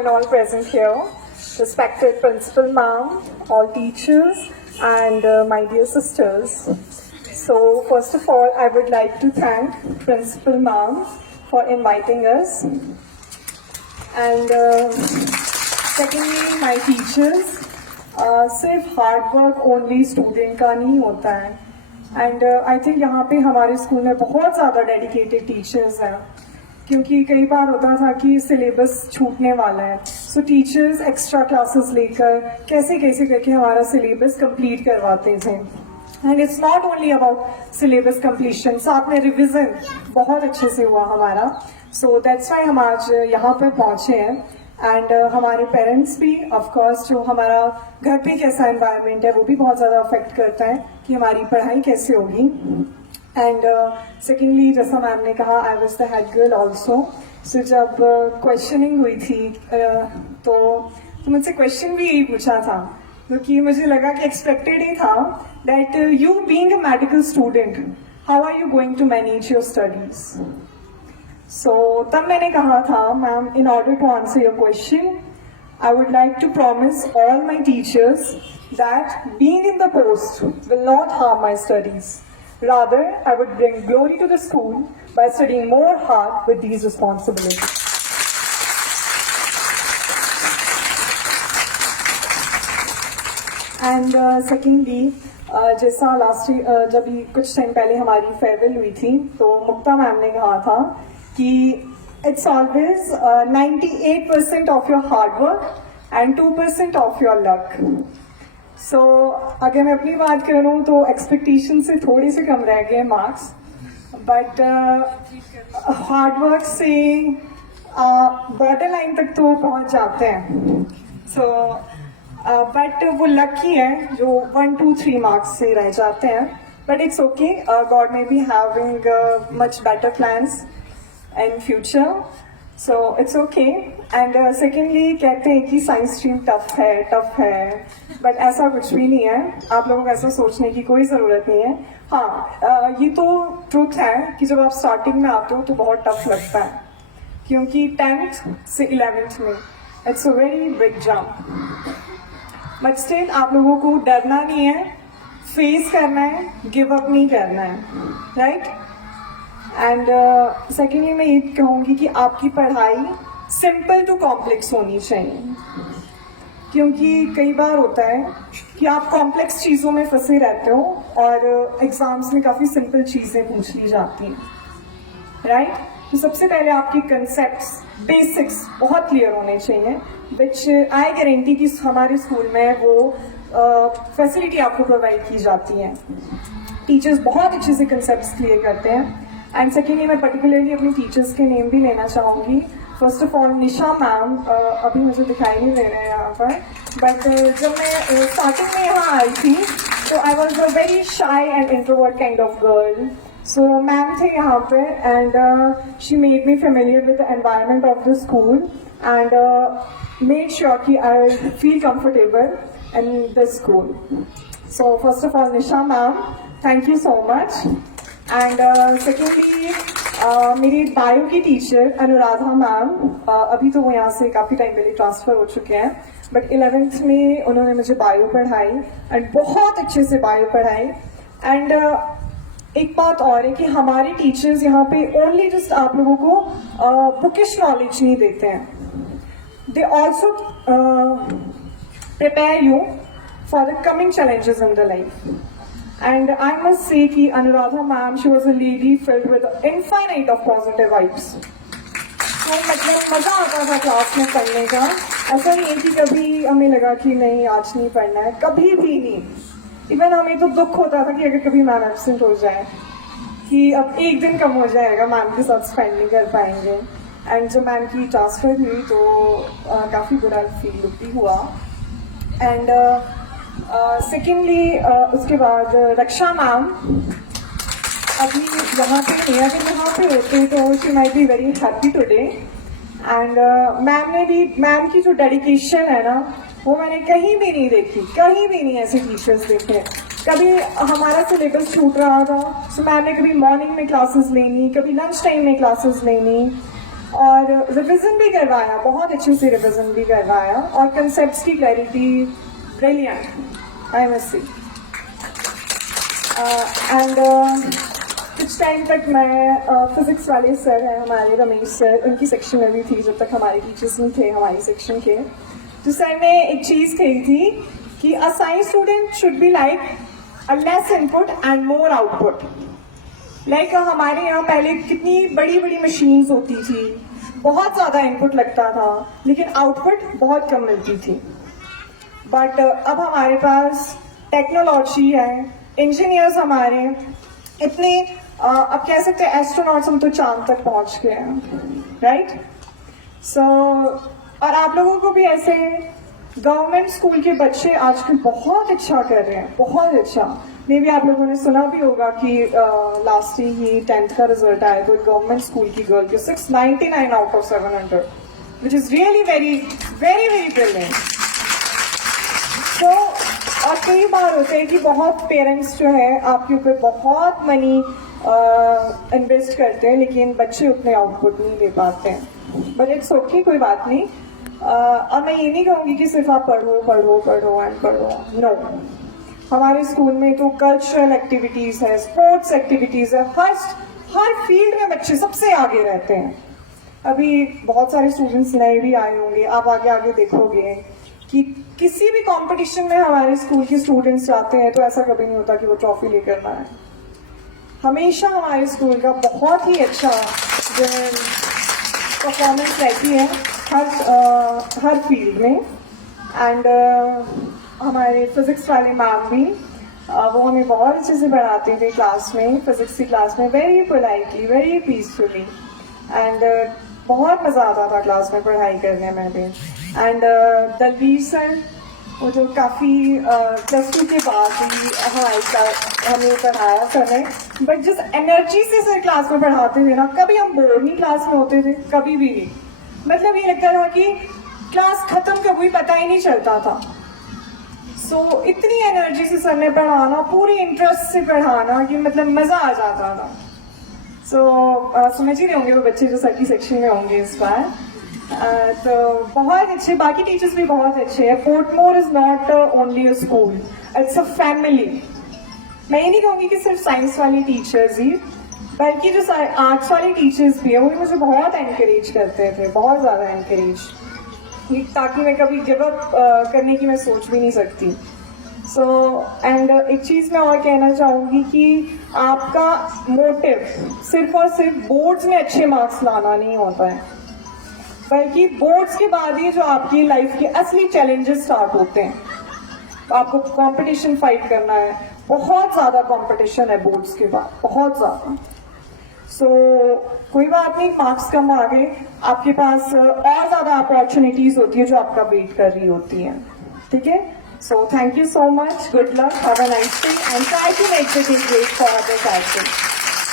and all present here, respected principal ma'am, all teachers, and my dear sisters. So first of all, I would like to thank Principal Ma'am for inviting us. And secondly, my teachers. सिर्फ hard work only student का नहीं होता है. And I think यहाँ पे हमारे school में बहुत ज़्यादा डेडिकेटेड टीचर्स हैं, क्योंकि कई बार होता था कि सिलेबस छूटने वाला है. सो टीचर्स एक्स्ट्रा क्लासेस लेकर कैसे कैसे करके हमारा सिलेबस कंप्लीट करवाते थे. And it's not only about syllabus completion, साथ में रिविजन बहुत अच्छे से हुआ हमारा. सो दैट्स वाई हम आज यहाँ पर पहुँचे हैं. एंड हमारे पेरेंट्स भी ऑफकोर्स, जो हमारा घर पे कैसा एनवायरनमेंट है वो भी बहुत ज़्यादा अफेक्ट करता है कि हमारी पढ़ाई कैसे होगी. एंड सेकेंडली, जैसा मैम ने कहा, I was the head girl also. So जब क्वेश्चनिंग हुई थी तो मुझसे क्वेश्चन भी यही पूछा था, क्योंकि मुझे लगा कि एक्सपेक्टेड ही था that you being a medical student, how are you going to manage your studies. So, तब मैंने कहा था, ma'am, in order to answer your question, I would like to promise all my teachers that being in the post will not harm my studies. Rather, I would bring glory to the school by studying more hard with these responsibilities. And secondly, जैसा last जब कुछ time पहले हमारी farewell हुई थी, तो मुक्ता ma'am ने कहा था कि it's always 98% of your hard work and 2% of your luck. So अगर मैं अपनी बात करूँ तो एक्सपेक्टेशन से थोड़े से कम रह गए मार्क्स, बट हार्ड वर्क से बॉर्डर लाइन तक तो पहुँच जाते हैं. सो बट वो लकी है जो 1, 2, 3 मार्क्स से रह जाते हैं. But it's okay, God may be having much better plans in future, so it's okay. And secondly, कहते हैं कि साइंस स्ट्रीम टफ है, बट ऐसा कुछ भी नहीं है. आप लोगों को ऐसा सोचने की कोई ज़रूरत नहीं है. हाँ, ये तो ट्रूथ है कि जब आप स्टार्टिंग में आते हो तो बहुत टफ लगता है, क्योंकि 10th से 11th में it's a very big jump. But still आप लोगों को डरना नहीं है, फेस करना है, गिव अप नहीं करना है, राइट. एंड सेकेंडली, मैं ये कहूँगी कि आपकी पढ़ाई सिंपल टू कॉम्प्लेक्स होनी चाहिए, क्योंकि कई बार होता है कि आप कॉम्प्लेक्स चीज़ों में फंसे रहते हो और एग्ज़ाम्स में काफ़ी सिंपल चीज़ें पूछ ली जाती हैं, राइट. तो सबसे पहले आपके कंसेप्ट्स, बेसिक्स बहुत क्लियर होने चाहिए, विच आई गारंटी कि हमारे स्कूल में वो फैसिलिटी आपको प्रोवाइड की जाती है. टीचर्स बहुत अच्छे से कंसेप्ट्स क्लियर करते हैं. एंड सेकेंडली, मैं पर्टिकुलरली अपनी टीचर्स के नेम भी लेना चाहूँगी. First of all, Nisha ma'am, अभी मुझे दिखाई नहीं दे रहे हैं यहाँ पर, बट जब मैं स्टार्टिंग में यहाँ आई थी तो I was a very shy and introvert kind of girl. So ma'am थे यहाँ पे and she made me familiar with the environment of the school and made sure कि I feel comfortable in the school. So first of all, Nisha ma'am, thank you so much. And secondly, मेरी bio की teacher Anuradha ma'am, अभी तो वो यहाँ से काफ़ी time पहले ट्रांसफ़र हो चुके हैं, बट 11th में उन्होंने मुझे बायो पढ़ाई एंड बहुत अच्छे से बायो पढ़ाई. एंड एक बात और है कि हमारे टीचर्स यहाँ पे ओनली जस्ट आप लोगों को बुकिश नॉलेज नहीं देते हैं, they also prepare you for the coming challenges in the life. And I must say कि Anuradha ma'am, she was a lady filled with infinite of positive vibes. तो मतलब मज़ा आता था क्लास में पढ़ने का. ऐसा नहीं है कि कभी हमें लगा कि नहीं आज नहीं पढ़ना है, कभी भी नहीं. इवन हमें तो दुख होता था कि अगर कभी मैम एब्सेंट हो जाए, कि अब एक दिन कम हो जाएगा, मैम के साथ स्पेंड नहीं कर पाएंगे. एंड जब मैम की ट्रांसफ़र हुई तो काफ़ी बुरा फील भी हुआ. एंड सेकेंडली, उसके बाद रक्षा मैम अभी यहाँ पे नहीं है, अगर यहाँ पे होते तो she might be very happy today. And ma'am ने भी, मैम की जो डेडिकेशन है ना, वो मैंने कहीं भी नहीं देखी, कहीं भी नहीं ऐसे टीचर्स देखे. कभी हमारा सिलेबस छूट रहा था तो मैम ने कभी मॉर्निंग में क्लासेस लेनी, कभी लंच टाइम में क्लासेस लेनी. और रिविजन भी करवाया, बहुत अच्छे से रिविजन भी करवाया, और कंसेप्ट्स की clarity brilliant, I must see. And कुछ टाइम तक मैं फिजिक्स वाले सर हैं हमारे, रमेश सर, उनकी सेक्शन में भी थी जब तक हमारे टीचर्स नहीं थे हमारी सेक्शन के। तो सर ने एक चीज़ कही थी कि a science student should be like a less input and more output. Like हमारे यहाँ पहले कितनी बड़ी बड़ी मशीन्स होती थी, बहुत ज़्यादा इनपुट लगता था लेकिन आउटपुट बहुत कम मिलती थी। बट अब हमारे पास टेक्नोलॉजी है, इंजीनियर्स हमारे इतने अब कह सकते हैं एस्ट्रोनॉट्स, हम तो चांद तक पहुंच गए हैं, राइट। सो और आप लोगों को भी ऐसे गवर्नमेंट स्कूल के बच्चे आजकल बहुत अच्छा कर रहे हैं, बहुत अच्छा। मे बी आप लोगों ने सुना भी होगा कि लास्ट ही 10th का रिजल्ट आया तो गवर्नमेंट स्कूल की गर्ल के 699 out of 700, which is really very very very brilliant. तो और कई बार होते हैं कि बहुत पेरेंट्स जो है आपके ऊपर बहुत मनी इन्वेस्ट करते हैं लेकिन बच्चे उतने आउटपुट नहीं दे पाते हैं, बट इट्स ओके, कोई बात नहीं। और मैं ये नहीं कहूँगी कि सिर्फ आप पढ़ो पढ़ो पढ़ो एंड पढ़ो, नो। हमारे स्कूल में तो कल्चरल एक्टिविटीज़ है, स्पोर्ट्स एक्टिविटीज़ है, हर फील्ड में बच्चे सबसे आगे रहते हैं। अभी बहुत सारे स्टूडेंट्स नए भी आए होंगे, आप आगे आगे देखोगे कि किसी भी कंपटीशन में हमारे स्कूल के स्टूडेंट्स जाते हैं तो ऐसा कभी नहीं होता कि वो ट्रॉफी लेकर ना आए। हमेशा हमारे स्कूल का बहुत ही अच्छा परफॉर्मेंस रहती है हर फील्ड में। एंड हमारे फिजिक्स वाले मैम भी वो हमें बहुत अच्छे से पढ़ाते थे क्लास में, फिजिक्स की क्लास में, very politely, very peacefully, and बहुत मज़ा आता था क्लास में पढ़ाई करने में भी। एंड दलवीर सर, वो जो काफ़ी +2 के बाद ही हमें पढ़ाया सर ने, बट जिस एनर्जी से सर क्लास में पढ़ाते थे ना, कभी हम बोर नहीं क्लास में होते थे, कभी भी नहीं। मतलब ये लगता था कि क्लास खत्म कभी पता ही नहीं चलता था। सो इतनी एनर्जी से सर ने पढ़ाना, पूरी इंटरेस्ट से पढ़ाना कि मतलब मज़ा आ जाता था। सो समझ ही रहे होंगे वो बच्चे जो सर की सेक्शन में होंगे इस बार। तो बहुत अच्छे, बाकी टीचर्स भी बहुत अच्छे हैं। Portmore is not only a school, it's a family. मैं ये नहीं कहूँगी कि सिर्फ साइंस वाली टीचर्स ही, बल्कि जो आर्ट्स वाले टीचर्स भी है वो भी मुझे बहुत एनकरेज करते थे, बहुत ज़्यादा एनकरेज, ताकि मैं कभी गिव अप करने की मैं सोच भी नहीं सकती। सो एंड एक चीज़ मैं और कहना चाहूँगी कि आपका मोटिव सिर्फ और सिर्फ बोर्ड्स में अच्छे मार्क्स लाना नहीं होता है, बल्कि बोर्ड्स के बाद ही जो आपकी लाइफ के असली चैलेंजेस स्टार्ट होते हैं। आपको कंपटीशन फाइट करना है, बहुत ज़्यादा कंपटीशन है बोर्ड्स के बाद, बहुत ज़्यादा। सो कोई बात नहीं, मार्क्स कम आ गए, आपके पास और ज़्यादा अपॉर्चुनिटीज़ होती है जो आपका वेट कर रही होती हैं, ठीक है। So thank you so much, good luck, have a nice day and try to make the day great for others as well.